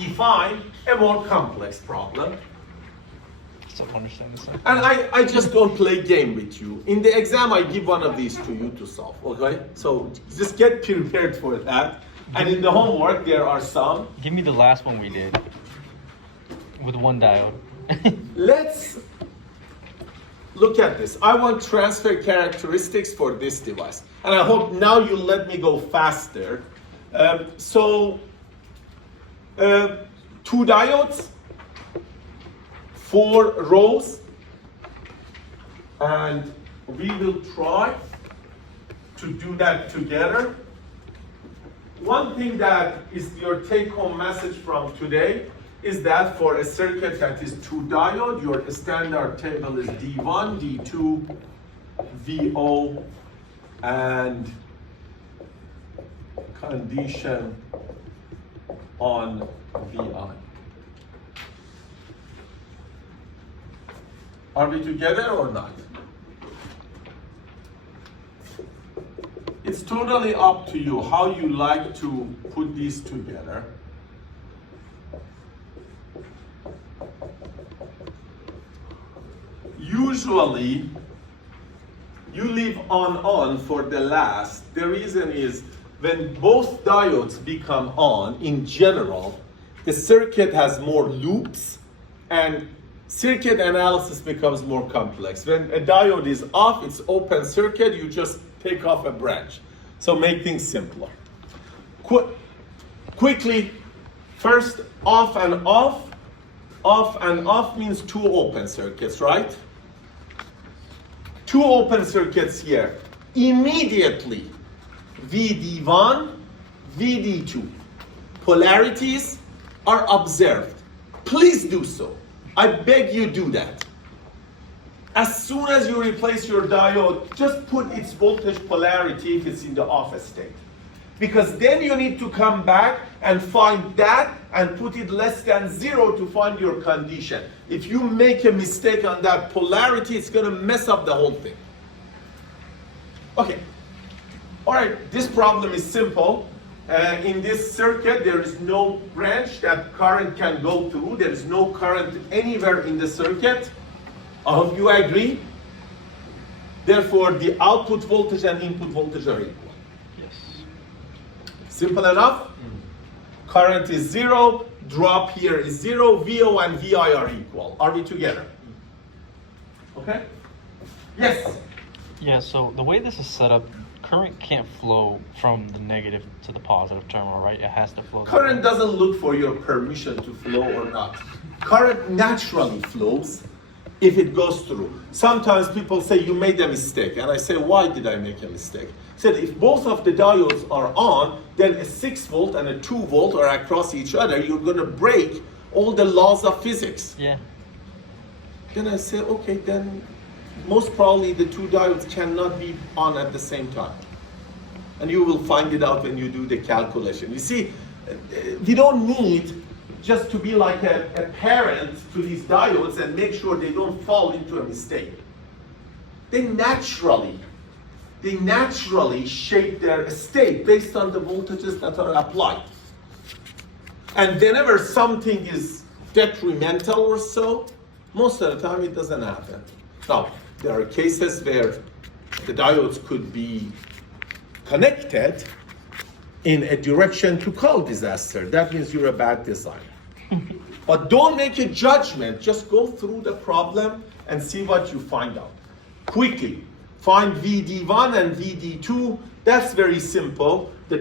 define a more complex problem. Still don't understand this. And I just don't play game with you. In the exam, I give one of these to you to solve, okay? So just get prepared for that. And in the homework, there are some. Give me the last one we did with one diode. Let's look at this. I want transfer characteristics for this device. And I hope now you'll let me go faster. Two diodes, 4 rows, and we will try to do that together. One thing that is your take-home message from today is that for a circuit that is 2 diode, your standard table is D1, D2, VO, and condition on VI. Are we together or not? It's totally up to you how you like to put these together. Usually, you leave on for the last. The reason is when both diodes become on, in general, the circuit has more loops and circuit analysis becomes more complex. When a diode is off, it's open circuit, you just take off a branch. So make things simpler. Quickly, first off and off. Off and off means 2 open circuits, right? 2 open circuits here. Immediately, VD1, VD2. Polarities are observed. Please do so. I beg you do that. As soon as you replace your diode, just put its voltage polarity if it's in the off state. Because then you need to come back and find that and put it less than 0 to find your condition. If you make a mistake on that polarity, it's going to mess up the whole thing. Okay. All right, this problem is simple. In this circuit, there is no branch that current can go through. There is no current anywhere in the circuit. I hope you agree. Therefore, the output voltage and input voltage are equal. Yes. Simple enough? Current is 0, drop here is 0, VO and VI are equal. Are we together? Okay? Yes? Yeah, so the way this is set up, current can't flow from the negative to the positive terminal, right? It has to flow. Current doesn't look for your permission to flow or not. Current naturally flows if it goes through. Sometimes people say you made a mistake, and I say, why did I make a mistake? I said, if both of the diodes are on, then a 6 volt and a 2 volt are across each other, you're gonna break all the laws of physics. Yeah. Then I say, okay, then most probably the 2 diodes cannot be on at the same time. And you will find it out when you do the calculation. You see, we don't need just to be like a parent to these diodes and make sure they don't fall into a mistake. They naturally shape their state based on the voltages that are applied. And whenever something is detrimental or so, most of the time it doesn't happen. Now, there are cases where the diodes could be connected in a direction to cause disaster. That means you're a bad designer. But don't make a judgment. Just go through the problem and see what you find out. Quickly, find VD1 and VD2. That's very simple. The